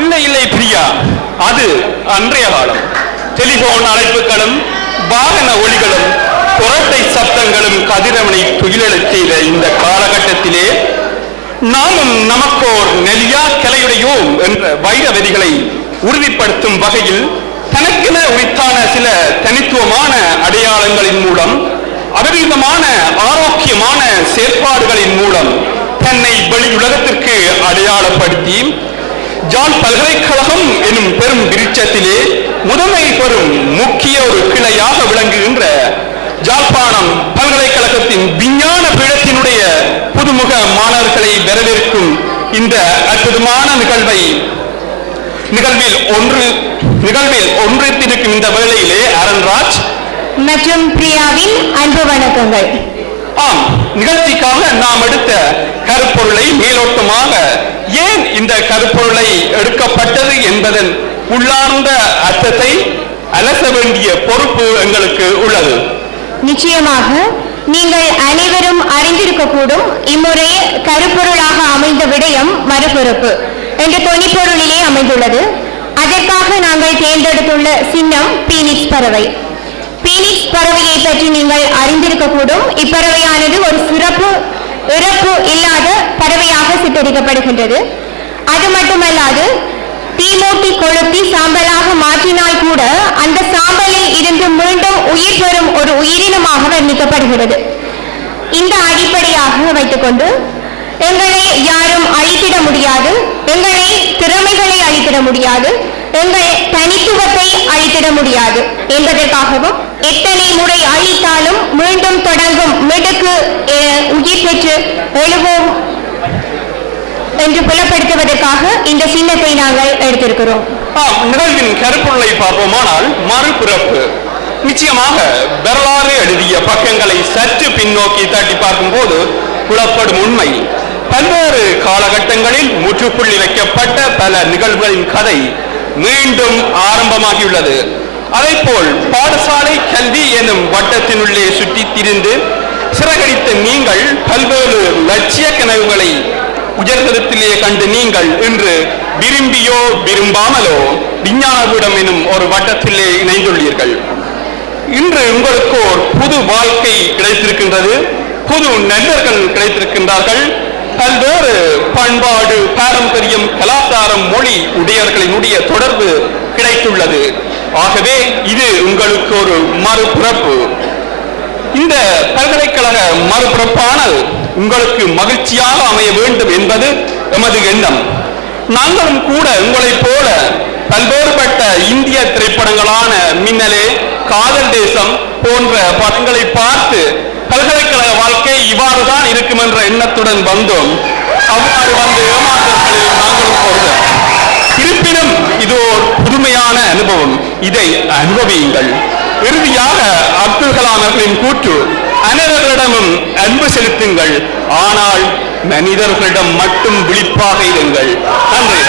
இல்லை இல்லை பிரியா, அது அன்றைய காலம். டெலிபோன் அழைப்புகளும் வாகன ஒலிகளும் புரட்டை சப்தங்களும் கதிரவனை துயிலெழச் செய்த இந்த காலகட்டத்திலே நாமும் நமக்கோர் நெல்லியா கிளையுடையோம் என்ற வைரவதிகளை உறுதிப்படுத்தும் வகையில் தனக்கென உரித்தான சில தனித்துவமான அடையாளங்களின் மூலம் அபரிதமான ஆரோக்கியமான செயற்பாடுகளின் மூலம் தன்னை வெளியுலகத்திற்கு அடையாளப்படுத்தி ஜாழ் பல்கலைக்கழகம் எனும் பெரும் விருட்சத்திலே முதன்மை பெறும் முக்கிய ஒரு கிளையாக விளங்குகின்ற ஜாழ்ப்பாணம் பல்கலைக்கழகத்தின் விஞ்ஞான பீடத்தினுடைய புதுமுக மாணவர்களை வரவேற்கும் இந்த அற்புதமான நிகழ்வில் ஒன்றித்திருக்கும் இந்த வேளையிலே அரண்ராஜ் மற்றும் பிரியாவின் அன்பு வணக்கங்கள். ஆம், நிகழ்ச்சிக்காக நாம் எடுத்த கருப்பொருளை மேலோட்டமாக ஏன் இந்த கருப்பொருளை எடுக்கப்பட்டது என்பதன் உள்ளார்ந்த அர்த்தத்தை அலச வேண்டிய பொறுப்பு எங்களுக்கு உள்ளது. நிச்சயமாக நீங்கள் அனைவரும் அறிந்திருக்கக்கூடும், இம்முறை கருப்பொருளாக அமைந்த விடயம் மறுபொறுப்பு என்ற தொனிப்பொருளிலே அமைந்துள்ளது. அதற்காக நாங்கள் தேர்ந்தெடுத்துள்ள சின்னம் பீனிக்ஸ் பறவை. பீனிக்ஸ் பறவையை பற்றி நீங்கள் அறிந்திருக்கக்கூடும். இப்பறவையானது ஒரு இறப்பு இல்லாத பறவையாக சித்தரிக்கப்படுகின்றது. அது மட்டுமல்லாது தீமூட்டி கொளுத்தி சாம்பலாக மாற்றினால் கூட அந்த சாம்பலில் இருந்து மீண்டும் உயிர் பெறும் ஒரு உயிரினமாக வர்ணிக்கப்படுகிறது. இந்த அடிப்படையாக வைத்துக்கொண்டு எங்களை யாரும் அழித்திட முடியாது, எங்களை திறமைகளை அழித்திட முடியாது, எங்கள் தனித்துவத்தை அழித்திட முடியாது என்பதற்காகவும் எத்தனை முறை அழித்தாலும் மீண்டும் தொடங்கும் மிடுக்கு உயிர் பெற்று எழுவோம் என்று புலப்படுத்துவதற்காக இந்த சின்னத்தை நாங்கள் எடுத்திருக்கிறோம். நிகழ்வின் கருப்பொருளை பார்ப்போமானால் மறுபிறப்பு. நிச்சயமாக வரலாறு எழுதிய பக்கங்களை சற்று பின்னோக்கி தட்டி பார்க்கும் போது புலப்படும் உண்மை, பல்வேறு காலகட்டங்களில் முற்றுப்புள்ளி வைக்கப்பட்ட பல நிகழ்வுகளின் கதை மீண்டும் ஆரம்பமாகியுள்ளது. அதைப்போல் பாடசாலை கல்வி எனும் வட்டத்தினுள்ளே சுற்றி திரிந்து சிறகடித்த நீங்கள் பல்வேறு லட்சிய கனவுகளை உயர்தரத்திலே கண்டு நீங்கள் இன்று விரும்பியோ விரும்பாமலோ விஞ்ஞானவிடம் எனும் ஒரு வட்டத்திலே இணைந்துள்ளீர்கள். இன்று உங்களுக்கு ஒரு புது வாழ்க்கை கிடைத்திருக்கின்றது, புது நண்பர்கள் கிடைத்திருக்கின்றார்கள், பல்வேறு பண்பாடு, பாரம்பரியம், கலாச்சாரம், மொழி உடையவர்களினுடைய தொடர்பு கிடைத்துள்ளது. ஆகவே இது உங்களுக்கு ஒரு மறுபிறப்பு. இந்த பல்கலைக்கழக மறுபிறப்பானது உங்களுக்கு மகிழ்ச்சியாக அமைய வேண்டும் என்பது எமது எண்ணம். நாங்களும் கூட உங்களைப் போல பல்வேறுபட்ட இந்திய திரைப்படங்களான மின்னலே, காதல் தேசம் போன்ற படங்களை பார்த்து பல்கலைக்கழக வாழ்க்கை இவ்வாறுதான் இருக்கும் என்ற எண்ணத்துடன் வந்தோம். அவ்வாறு வந்து ஏமாற்றங்களில் நாங்களும் போகிறோம். இருப்பினும் இது ஒரு புதுமையான அனுபவம், இதை அனுபவியுங்கள். இறுதியாக அப்துல் கலாம் அவர்களின் கூற்று, அனைவர்களிடமும் அன்பு செலுத்துங்கள், ஆனால் மனிதர்களிடம் மட்டும் விழிப்பாக இருங்கள். நன்றி.